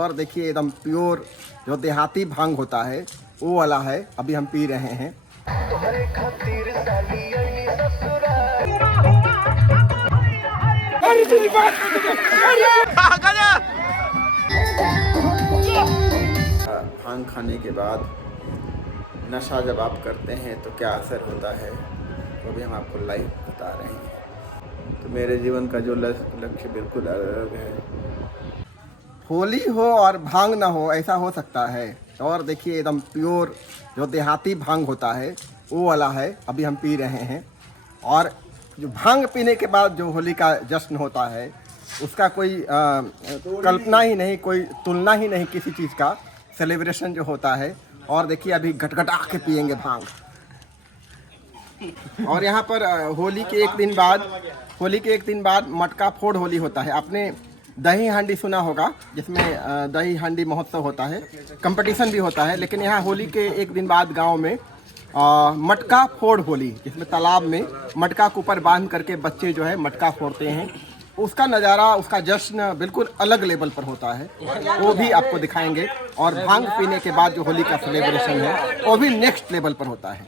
और देखिए एकदम प्योर जो देहाती भांग होता है वो वाला है, अभी हम पी रहे हैं। भांग खाने के बाद नशा जब आप करते हैं तो क्या असर होता है वो भी हम आपको लाइव बता रहे हैं। तो मेरे जीवन का जो लक्ष्य बिल्कुल अलग है। होली हो और भांग ना हो ऐसा हो सकता है। और देखिए एकदम प्योर जो देहाती भांग होता है वो वाला है, अभी हम पी रहे हैं। और जो भांग पीने के बाद जो होली का जश्न होता है उसका कोई कल्पना ही नहीं, कोई तुलना ही नहीं किसी चीज़ का। सेलिब्रेशन जो होता है, और देखिए अभी घटघटा के पियेंगे भांग। और यहाँ पर होली के एक दिन बाद मटका फोड़ होली होता है। आपने दही हांडी सुना होगा, जिसमें दही हांडी महोत्सव होता है, कंपटीशन भी होता है। लेकिन यहाँ होली के एक दिन बाद गांव में मटका फोड़ होली, जिसमें तालाब में मटका के ऊपर बांध करके बच्चे जो है मटका फोड़ते हैं। उसका नज़ारा, उसका जश्न बिल्कुल अलग लेवल पर होता है, वो भी आपको दिखाएंगे। और भांग पीने के बाद जो होली का सेलिब्रेशन है वो भी नेक्स्ट लेवल पर होता है।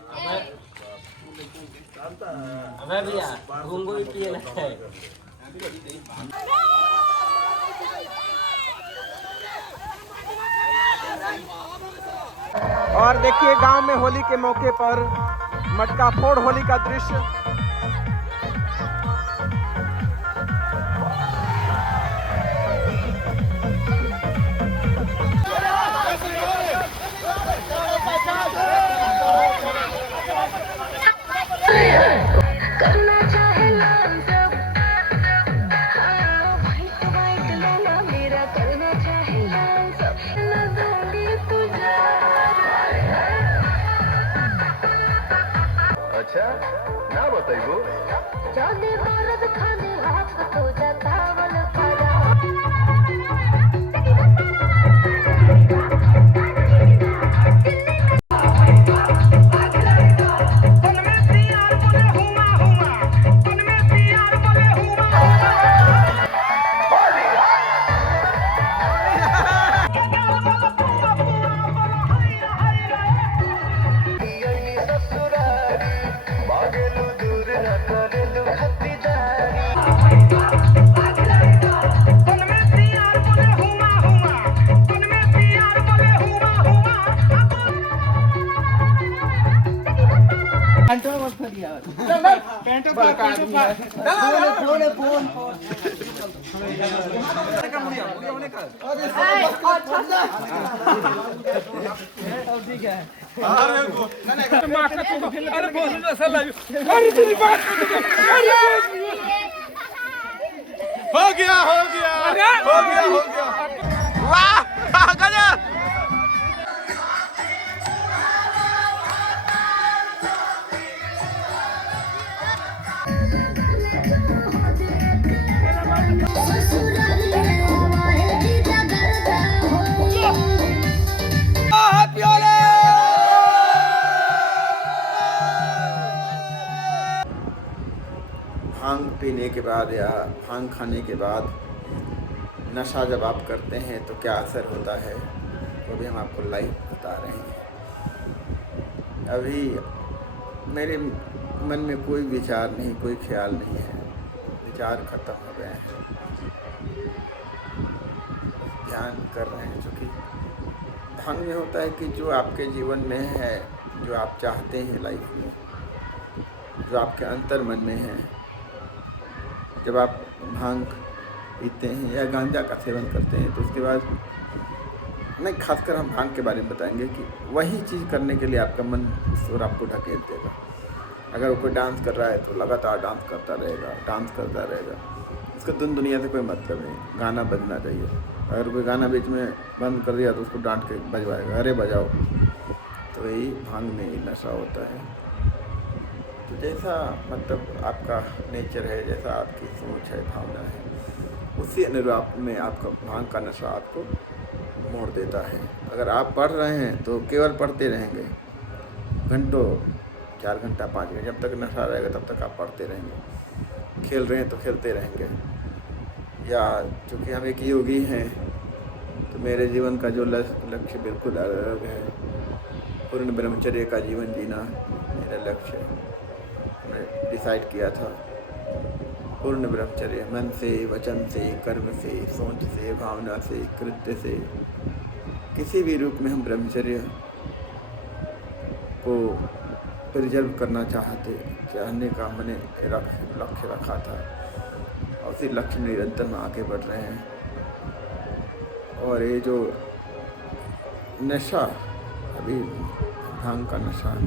और देखिए गांव में होली के मौके पर मटका फोड़ होली का दृश्य। अच्छा ना बताइए जाने भारत खाने हाथ तो जाता हो गया वाह गजब। भांग पीने के बाद या भांग खाने के बाद नशा जब आप करते हैं तो क्या असर होता है वो भी हम आपको लाइव बता रहे हैं। अभी मेरे मन में कोई विचार नहीं, कोई ख्याल नहीं है, विचार खत्म हो गए हैं। ध्यान कर रहे हैं, क्योंकि भांग में होता है कि जो आपके जीवन में है, जो आप चाहते हैं लाइफ में, जो आपके अंतर मन में है, जब आप भांग पीते हैं या गांजा का सेवन करते हैं तो उसके बाद नहीं, खासकर हम भांग के बारे में बताएंगे कि वही चीज़ करने के लिए आपका मन और आपको ढकेल देगा। अगर वो कोई डांस कर रहा है तो लगातार डांस करता रहेगा। उसको दुनिया से कोई मतलब नहीं, गाना बजना चाहिए। अगर कोई गाना बीच में बंद कर दिया तो उसको डांट के बजवाएगा, अरे बजाओ। तो यही भांग में ही नशा होता है। तो जैसा मतलब आपका नेचर है, जैसा आपकी सोच है, भावना है, उसी अनुरूप में आपका भांग का नशा आपको मोड़ देता है। अगर आप पढ़ रहे हैं तो केवल पढ़ते रहेंगे घंटों, 4 घंटा 5 घंटा, जब तक नशा रहेगा तब तक आप पढ़ते रहेंगे। खेल रहे हैं तो खेलते रहेंगे। या चूँकि हम एक योगी हैं तो मेरे जीवन का जो लक्ष्य बिल्कुल अलग है। पूर्ण ब्रह्मचर्य का जीवन जीना मेरा लक्ष्य है। मैं डिसाइड किया था पूर्ण ब्रह्मचर्य, मन से, वचन से, कर्म से, सोच से, भावना से, कृत्य से, किसी भी रूप में हम ब्रह्मचर्य को प्रिजर्व करना चाहने का मैंने लक्ष्य रखा था और उसी लक्ष्य निरंतर में आगे बढ़ रहे हैं। और ये जो नशा अभी भांग का नशा है,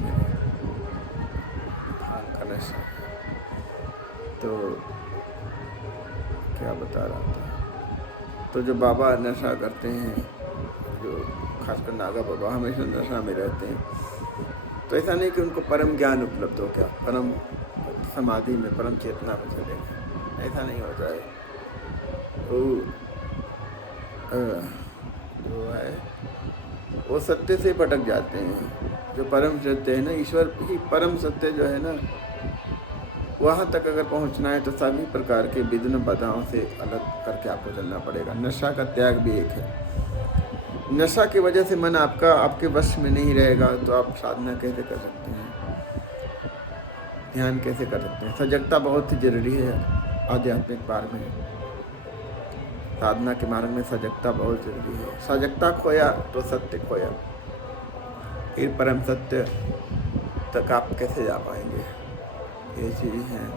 भांग का नशा, तो क्या बता रहा था, तो जो बाबा नशा करते हैं, जो खासकर नागा बाबा हमेशा नशा में रहते हैं, तो ऐसा नहीं कि उनको परम ज्ञान उपलब्ध हो गया, परम समाधि में, परम चेतना में चले गए, ऐसा नहीं होता है। जो है वो सत्य से भटक जाते हैं। जो परम सत्य है ना, ईश्वर ही परम सत्य जो है ना, वहाँ तक अगर पहुँचना है तो सभी प्रकार के विघ्न बाधाओं से अलग करके आपको चलना पड़ेगा। नशा का त्याग भी एक है। नशा की वजह से मन आपके वश में नहीं रहेगा तो आप साधना कैसे कर सकते हैं, ध्यान कैसे कर सकते हैं। सजगता बहुत ही जरूरी है आध्यात्मिक मार्ग में, साधना के मार्ग में सजगता बहुत जरूरी है। सजगता खोया तो सत्य खोया, फिर परम सत्य तक आप कैसे जा पाएंगे, ये चीज़ हैं।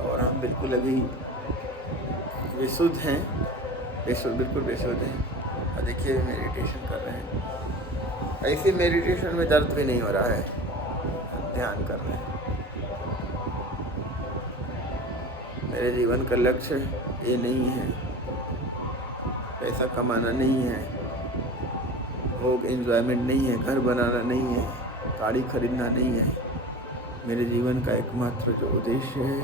और हम बिल्कुल अभी विशुद्ध हैं, बिल्कुल विशुद्ध हैं। और देखिए मेडिटेशन कर रहे हैं, ऐसे मेडिटेशन में दर्द भी नहीं हो रहा है, ध्यान कर रहे हैं। मेरे जीवन का लक्ष्य ये नहीं है, पैसा कमाना नहीं है, भोग एंजॉयमेंट नहीं है, घर बनाना नहीं है, गाड़ी खरीदना नहीं है। मेरे जीवन का एकमात्र जो उद्देश्य है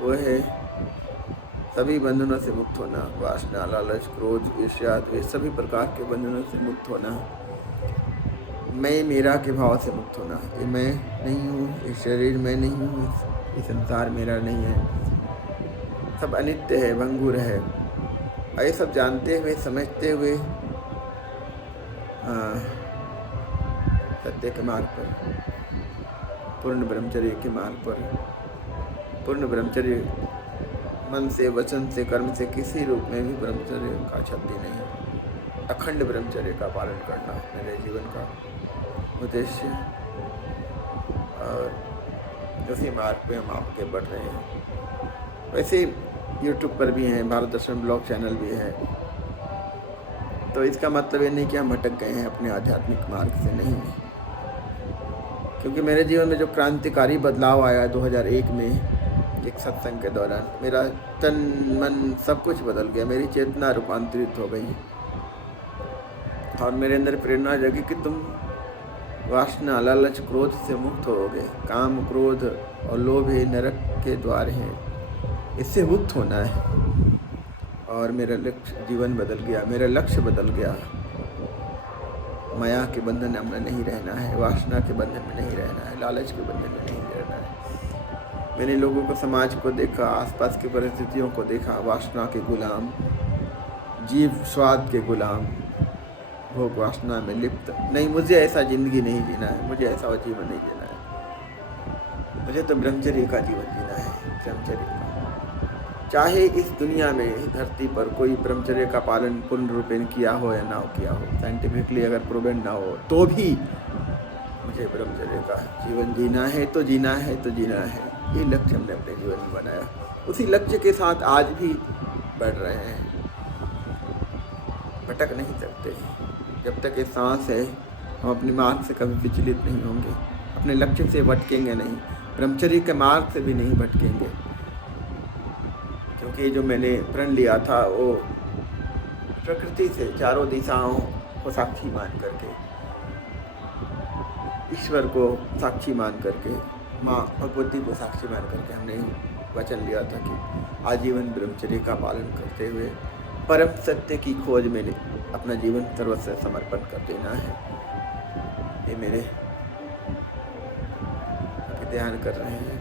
वो है सभी बंधनों से मुक्त होना, वासना, लालच, क्रोध, ईर्ष्या, द्वेष, सभी प्रकार के बंधनों से मुक्त होना, मैं मेरा के भाव से मुक्त होना। ये मैं नहीं हूँ, ये शरीर मैं नहीं हूँ, ये संसार मेरा नहीं है, सब अनित्य है, भंगुर है। ये सब जानते हुए, समझते हुए सत्य के मार्ग पर, पूर्ण ब्रह्मचर्य के मार्ग पर, पूर्ण ब्रह्मचर्य मन से, वचन से, कर्म से, किसी रूप में भी ब्रह्मचर्य का क्षति नहीं, अखंड ब्रह्मचर्य का पालन करना मेरे जीवन का उद्देश्य। और उसी मार्ग पे हम आगे बढ़ रहे हैं। वैसे यूट्यूब पर भी हैं, भारत दर्शन ब्लॉग चैनल भी है, तो इसका मतलब ये नहीं कि हम भटक गए हैं अपने आध्यात्मिक मार्ग से, नहीं। क्योंकि मेरे जीवन में जो क्रांतिकारी बदलाव आया 2001 में एक सत्संग के दौरान, मेरा तन मन सब कुछ बदल गया, मेरी चेतना रूपांतरित हो गई और मेरे अंदर प्रेरणा जगी कि तुम वासना, लालच, क्रोध से मुक्त होगे। काम, क्रोध और लोभ ही नरक के द्वार हैं, इससे मुक्त होना है। और मेरा लक्ष्य, जीवन बदल गया, मेरा लक्ष्य बदल गया। माया के बंधन में नहीं रहना है, वासना के बंधन में नहीं रहना है, लालच के बंधन में नहीं रहना है। मैंने लोगों को, समाज को देखा, आसपास की परिस्थितियों को देखा, वासना के गुलाम, जीव स्वाद के गुलाम, भोग वासना में लिप्त। नहीं, मुझे ऐसा ज़िंदगी नहीं जीना है, मुझे ऐसा जीवन नहीं जीना है। मुझे तो ब्रह्मचर्य का जीवन जीना है, ब्रह्मचर्य का। चाहे इस दुनिया में, धरती पर कोई ब्रह्मचर्य का पालन पूर्ण रूपेण किया हो या ना किया हो, साइंटिफिकली अगर प्रूवन ना हो, तो भी मुझे ब्रह्मचर्य का जीवन जीना है तो जीना है तो जीना है। ये लक्ष्य हमने अपने जीवन में बनाया, उसी लक्ष्य के साथ आज भी बढ़ रहे हैं। भटक नहीं सकते। जब तक ये सांस है, हम अपने मार्ग से कभी विचलित नहीं होंगे, अपने लक्ष्य से भटकेंगे नहीं, ब्रह्मचर्य के मार्ग से भी नहीं भटकेंगे। क्योंकि जो मैंने प्रण लिया था वो प्रकृति से, चारों दिशाओं को साक्षी मान करके, ईश्वर को साक्षी मान करके, माँ भगवती को साक्षी मान करके हमने वचन लिया था कि आजीवन ब्रह्मचर्य का पालन करते हुए परम सत्य की खोज में अपना जीवन सर्वस्व समर्पण कर देना है। ये मेरे ध्यान कर रहे हैं।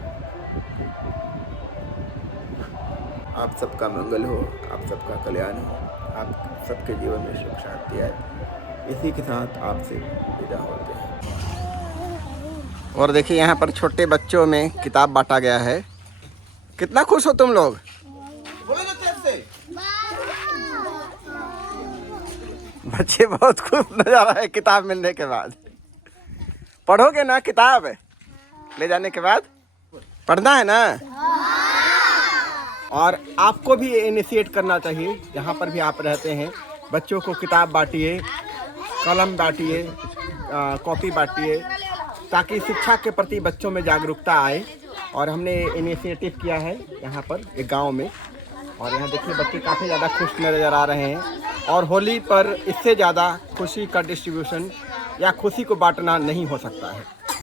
आप सबका मंगल हो, आप सबका कल्याण हो, आप सबके जीवन में सुख शांति आए। इसी के साथ आपसे विदा होते हैं। और देखिए यहाँ पर छोटे बच्चों में किताब बांटा गया है। कितना खुश हो तुम लोग? बच्चे बहुत खुश नजर आ रहे हैं किताब मिलने के बाद। पढ़ोगे ना किताब ले जाने के बाद? पढ़ना है ना? और आपको भी इनिशिएट करना चाहिए, जहाँ पर भी आप रहते हैं बच्चों को किताब बांटिए, कलम बांटिए, कॉपी बांटिए, ताकि शिक्षा के प्रति बच्चों में जागरूकता आए। और हमने इनिशिएटिव किया है यहाँ पर एक गांव में, और यहाँ देखिए बच्चे काफ़ी ज़्यादा खुश नज़र आ रहे हैं। और होली पर इससे ज़्यादा खुशी का डिस्ट्रीब्यूशन या खुशी को बांटना नहीं हो सकता है।